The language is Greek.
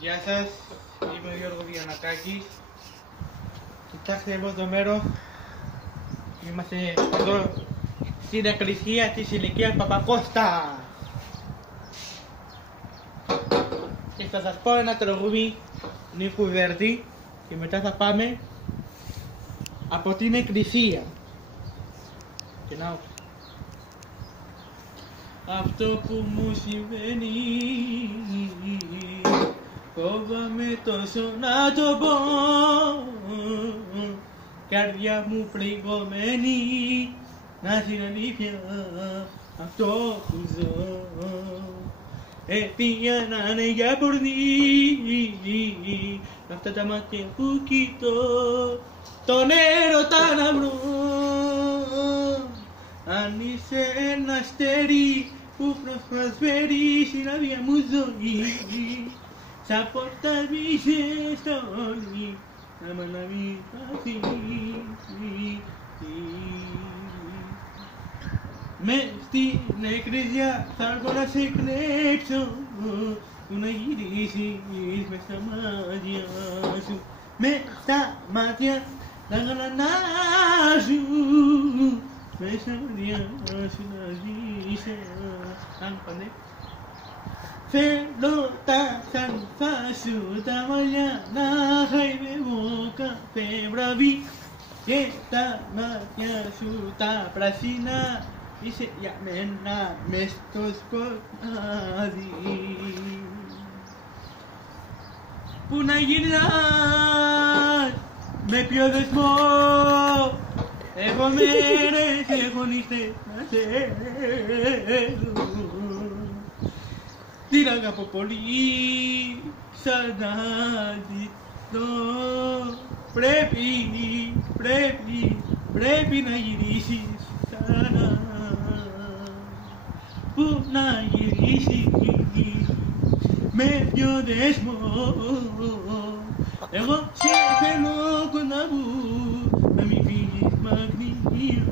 Γεια σας, είμαι ο Γιώργος Γιαννακάκης. Κοιτάξτε εδώ το μέρος. Είμαστε εδώ στην εκκλησία της ηλικίας Παπακώστα. Και θα σας πω ένα τραγούδι Νίκου Βέρτη και μετά θα πάμε από την εκκλησία. Και να αυτό που μου συμβαίνει, φόβαμαι τόσο να το πω, καρδιά μου πληγωμένη, να την αλήθεια αυτό που ζω. Έφυγα να είναι για πορνή, αυτά τα μάτια που κοιτώ, τον έρωτα να βρω. Αν είσαι ένα αστέρι που προσφέρει στην άδεια μου ζωή, σαν πόρτα σβήσε στο όνει, να μ' αναβεί παθήσει. Μες στην εκκλησία θα έρθω να σε κλέψω, που να γυρίσεις μες στα μάτια σου, μες στα μάτια να γαλανάζουν, μες στα μάτια σου να ζήσω. Αν πάνε θέλω τα χαλφά σου τα μαλλιά να χαϊδεύω κάθε βράδυ, και τα μάτια σου τα πράσινα είσαι για μένα μες στο σκοτάδι. Πού να γυρνάς, με ποιο δεσμό, έχω μέρες, έχω νύχτες να θέλουν. Την αγαπώ πολύ, σαν να ζητώ. Πρέπει να γυρίσεις ξανά. Πού να γυρίσεις, με ποιο δεσμό, εγώ σε θέλω κοντά μου, να μην φύγεις μακριά.